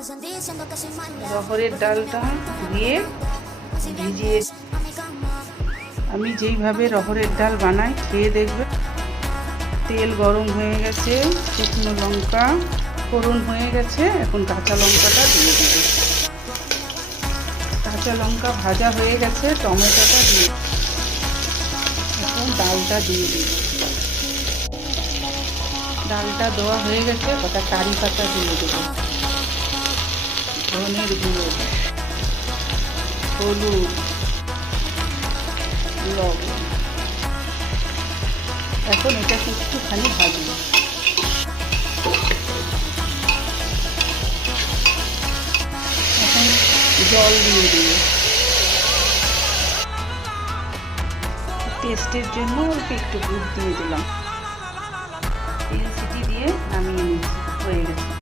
রহড়ের ডালটা দিয়ে ভিজিয়ে, আমি যেইভাবে রহড়ের ডাল বানাই খেয়ে দেখবে। তেল গরম হয়ে গেছে, শুকনো লঙ্কা ফোড়ন হয়ে গেছে, এখন কাঁচা লঙ্কাটা দিয়ে দেব। কাঁচা লঙ্কা ভাজা হয়ে গেছে, টমেটোটা দিয়ে এখন ডালটা দিয়ে দেব। ডালটা দেওয়া হয়ে গেছে, কটা কারি পাতা দিয়ে দেব, ধনের গুঁড়ো, হলুদ, লবণ। এখন এটাকে একটুখানি ভাজব। এখন জল দিয়ে দেব, টেস্টের জন্য অল্প একটু দুধ দিয়ে দিলাম। 3 সিটি দিয়ে নামিয়ে নিয়েছি, হয়ে গেছে।